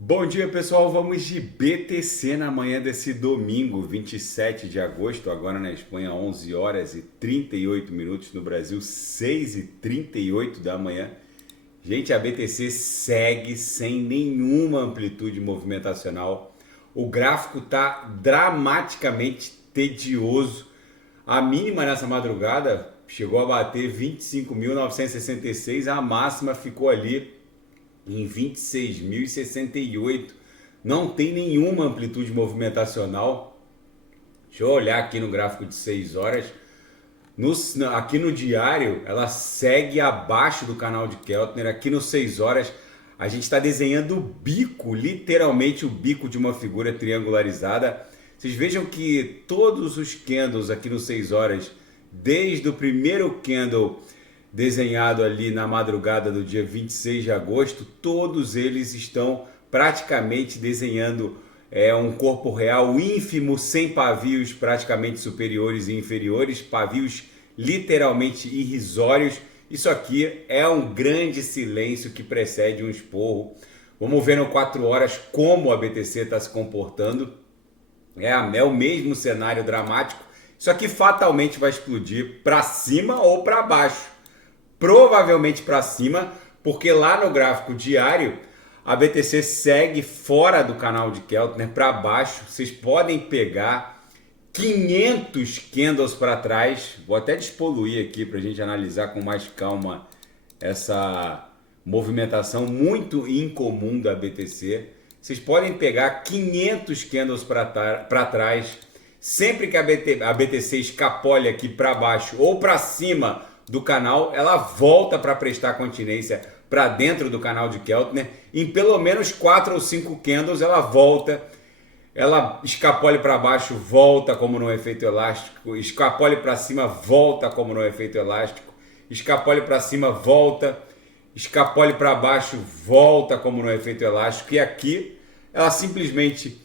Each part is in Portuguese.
Bom dia, pessoal. Vamos de BTC na manhã desse domingo, 27 de agosto, agora na Espanha, 11 horas e 38 minutos, no Brasil, 6 e 38 da manhã. Gente, a BTC segue sem nenhuma amplitude movimentacional. O gráfico está dramaticamente tedioso. A mínima nessa madrugada chegou a bater 25.966, a máxima ficou ali em 26.068. Não tem nenhuma amplitude movimentacional. Deixa eu olhar aqui no gráfico de 6 horas. Aqui no diário, ela segue abaixo do canal de Keltner. Aqui no 6 horas, a gente está desenhando o bico, literalmente o bico de uma figura triangularizada. Vocês vejam que todos os candles aqui no 6 horas, desde o primeiro candle desenhado ali na madrugada do dia 26 de agosto, todos eles estão praticamente desenhando um corpo real ínfimo, sem pavios praticamente superiores e inferiores, pavios literalmente irrisórios. Isso aqui é um grande silêncio que precede um esporro. Vamos ver no 4 horas como a BTC está se comportando. É o mesmo cenário dramático. Isso aqui fatalmente vai explodir para cima ou para baixo. Provavelmente para cima, porque lá no gráfico diário a BTC segue fora do canal de Keltner para baixo. Vocês podem pegar 500 candles para trás. Vou até despoluir aqui para a gente analisar com mais calma essa movimentação muito incomum da BTC. Vocês podem pegar 500 candles para trás. Sempre que a BTC escapole aqui para baixo ou para cima do canal, ela volta para prestar continência para dentro do canal de Keltner. Em pelo menos 4 ou 5 candles ela volta, ela escapole para baixo, volta como no efeito elástico, escapole para cima, volta como no efeito elástico, escapole para cima, volta, escapole para baixo, volta como no efeito elástico. E aqui ela simplesmente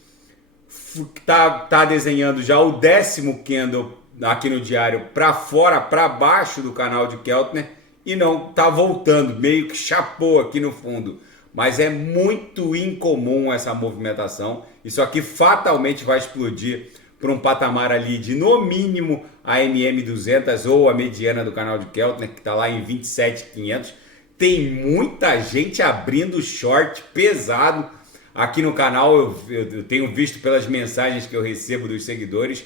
tá desenhando já o 10º candle aqui no diário para fora, para baixo do canal de Keltner, e não tá voltando, meio que chapou aqui no fundo. Mas é muito incomum essa movimentação. Isso aqui fatalmente vai explodir para um patamar ali de no mínimo a MM200 ou a mediana do canal de Keltner, que está lá em 27.500. Tem muita gente abrindo short pesado aqui no canal. Eu tenho visto pelas mensagens que eu recebo dos seguidores.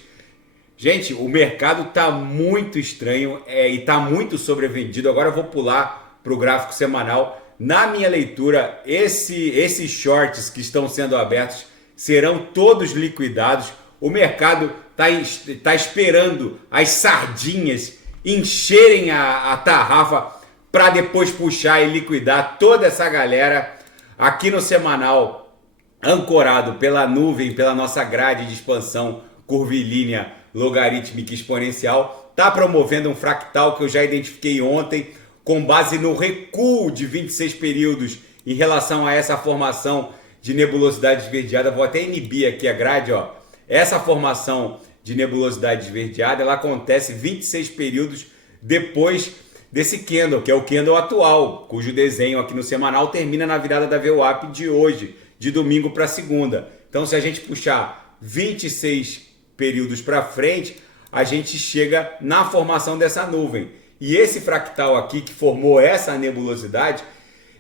Gente, o mercado está muito estranho e está muito sobrevendido. Agora eu vou pular para o gráfico semanal. Na minha leitura, esses shorts que estão sendo abertos serão todos liquidados. O mercado está esperando as sardinhas encherem a tarrafa para depois puxar e liquidar toda essa galera. Aqui no semanal, ancorado pela nuvem, pela nossa grade de expansão curvilínea logarítmica exponencial, está promovendo um fractal que eu já identifiquei ontem, com base no recuo de 26 períodos em relação a essa formação de nebulosidade esverdeada. Vou até inibir aqui a grade, ó. Essa formação de nebulosidade esverdeada, ela acontece 26 períodos depois desse candle, que é o candle atual, cujo desenho aqui no semanal termina na virada da VWAP de hoje, de domingo para segunda. Então, se a gente puxar 26 períodos para frente, a gente chega na formação dessa nuvem. E esse fractal aqui que formou essa nebulosidade,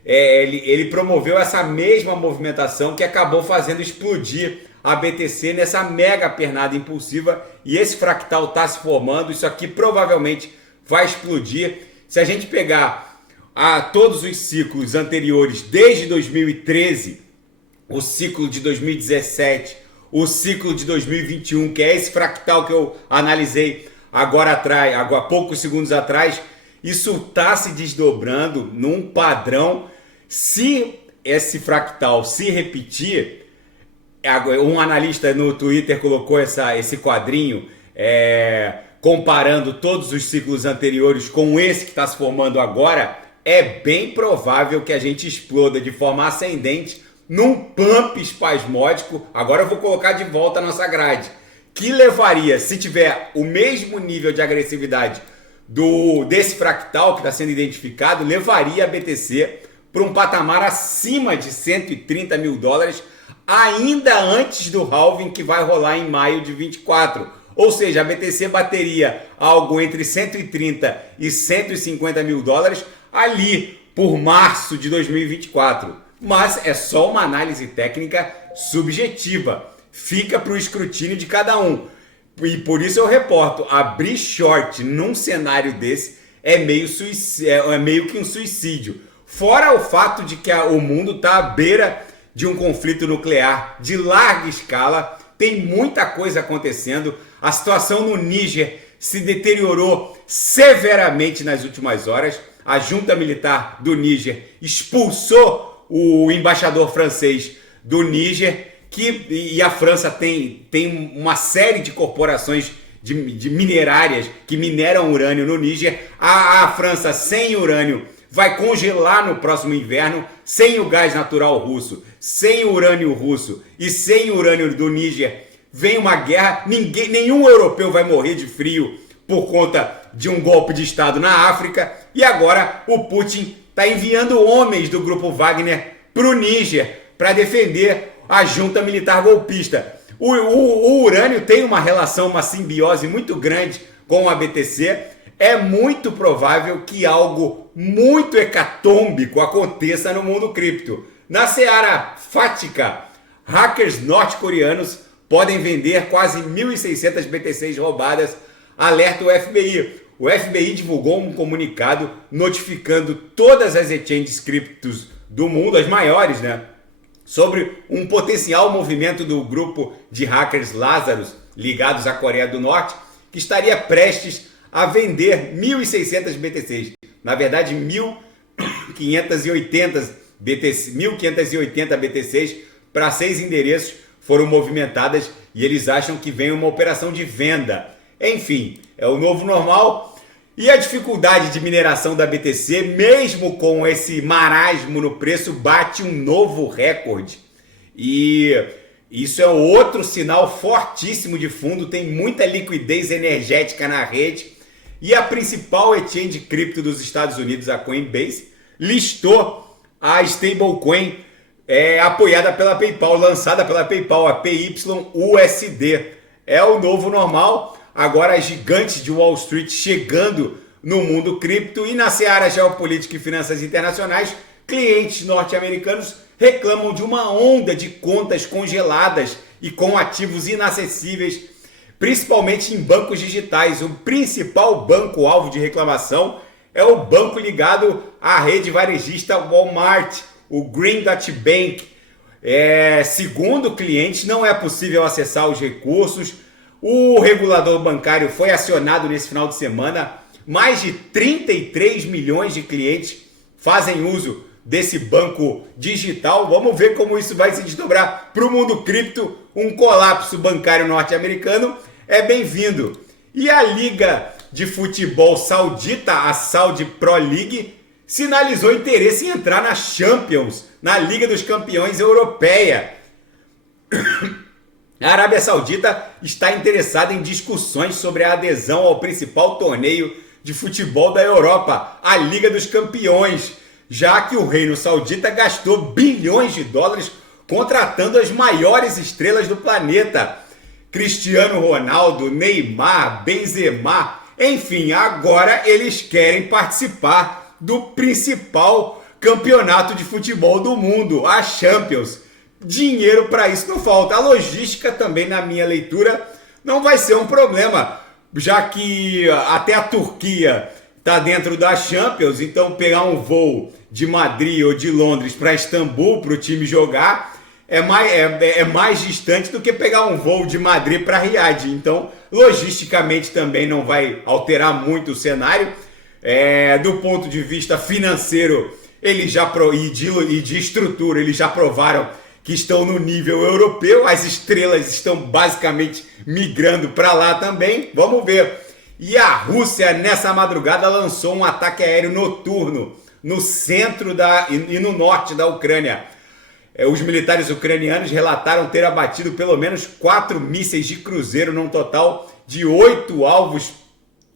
ele promoveu essa mesma movimentação que acabou fazendo explodir a BTC nessa mega pernada impulsiva. E esse fractal está se formando. Isso aqui provavelmente vai explodir. Se a gente pegar todos os ciclos anteriores desde 2013, o ciclo de 2017, o ciclo de 2021, que é esse fractal que eu analisei agora há poucos segundos atrás, isso está se desdobrando num padrão. Se esse fractal se repetir, um analista no Twitter colocou esse quadrinho comparando todos os ciclos anteriores com esse que está se formando agora, é bem provável que a gente exploda de forma ascendente num pump espasmódico. Agora eu vou colocar de volta a nossa grade, que levaria, se tiver o mesmo nível de agressividade desse fractal que está sendo identificado, levaria a BTC para um patamar acima de 130 mil dólares, ainda antes do halving que vai rolar em maio de 24. Ou seja, a BTC bateria algo entre 130 e 150 mil dólares ali por março de 2024. Mas é só uma análise técnica subjetiva. Fica para o escrutínio de cada um. E por isso eu reporto, abrir short num cenário desse é meio que um suicídio. Fora o fato de que o mundo está à beira de um conflito nuclear de larga escala, tem muita coisa acontecendo. A situação no Níger se deteriorou severamente nas últimas horas. A junta militar do Níger expulsou o embaixador francês do Níger, e a França tem uma série de corporações de minerárias que mineram urânio no Níger. A França, sem urânio, vai congelar no próximo inverno, sem o gás natural russo, sem o urânio russo e sem o urânio do Níger. Vem uma guerra, nenhum europeu vai morrer de frio por conta de um golpe de Estado na África. E agora o Putin está enviando homens do grupo Wagner para o Níger para defender a junta militar golpista. O urânio tem uma relação, uma simbiose muito grande com a BTC. É muito provável que algo muito hecatômbico aconteça no mundo cripto. Na seara fática, hackers norte-coreanos podem vender quase 1.600 BTCs roubadas, alerta o FBI. O FBI divulgou um comunicado notificando todas as exchanges criptos do mundo, as maiores, né, sobre um potencial movimento do grupo de hackers Lazarus, ligados à Coreia do Norte, que estaria prestes a vender 1.600 BTCs. Na verdade, 1.580 BTCs para 6 endereços foram movimentadas e eles acham que vem uma operação de venda. Enfim, é o novo normal. E a dificuldade de mineração da BTC, mesmo com esse marasmo no preço, bate um novo recorde. E isso é outro sinal fortíssimo de fundo, tem muita liquidez energética na rede. E a principal exchange cripto dos Estados Unidos, a Coinbase, listou a stablecoin apoiada pela PayPal, lançada pela PayPal, a PYUSD. É o novo normal. Agora as gigantes de Wall Street chegando no mundo cripto. E na seara geopolítica e finanças internacionais, clientes norte-americanos reclamam de uma onda de contas congeladas e com ativos inacessíveis, principalmente em bancos digitais. O principal banco alvo de reclamação é o banco ligado à rede varejista Walmart, o Green Dot Bank. Segundo clientes, não é possível acessar os recursos. O regulador bancário foi acionado nesse final de semana. Mais de 33 milhões de clientes fazem uso desse banco digital. Vamos ver como isso vai se desdobrar para o mundo cripto. Um colapso bancário norte-americano é bem-vindo. E a Liga de Futebol Saudita, a Saudi Pro League, sinalizou interesse em entrar na Champions, na Liga dos Campeões Europeia. A Arábia Saudita está interessada em discussões sobre a adesão ao principal torneio de futebol da Europa, a Liga dos Campeões, já que o reino saudita gastou bilhões de dólares contratando as maiores estrelas do planeta. Cristiano Ronaldo, Neymar, Benzema, enfim, agora eles querem participar do principal campeonato de futebol do mundo, a Champions. Dinheiro para isso não falta. A logística também, na minha leitura, não vai ser um problema, já que até a Turquia está dentro da Champions, então pegar um voo de Madrid ou de Londres para Istambul para o time jogar é mais distante do que pegar um voo de Madrid para Riad. Então, logisticamente também não vai alterar muito o cenário. Do ponto de vista financeiro e de estrutura, eles já provaram que estão no nível europeu. As estrelas estão basicamente migrando para lá também. Vamos ver. E a Rússia, nessa madrugada, lançou um ataque aéreo noturno no centro e no norte da Ucrânia. Os militares ucranianos relataram ter abatido pelo menos 4 mísseis de cruzeiro, num total de 8 alvos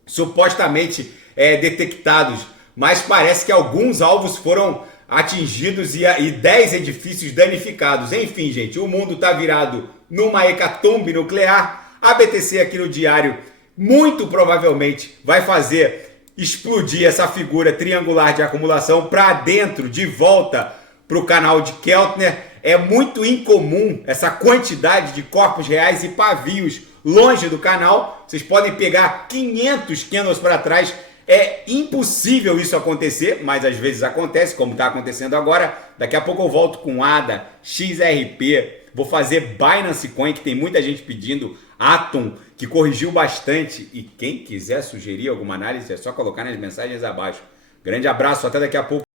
supostamente detectados. Mas parece que alguns alvos foram atingidos e 10 edifícios danificados. Enfim, gente, o mundo está virado numa hecatombe nuclear. A BTC aqui no diário muito provavelmente vai fazer explodir essa figura triangular de acumulação para dentro, de volta para o canal de Keltner. É muito incomum essa quantidade de corpos reais e pavios longe do canal. Vocês podem pegar 500 candles para trás. É impossível isso acontecer, mas às vezes acontece, como está acontecendo agora. Daqui a pouco eu volto com ADA, XRP, vou fazer Binance Coin, que tem muita gente pedindo, Atom, que corrigiu bastante. E quem quiser sugerir alguma análise é só colocar nas mensagens abaixo. Grande abraço, até daqui a pouco.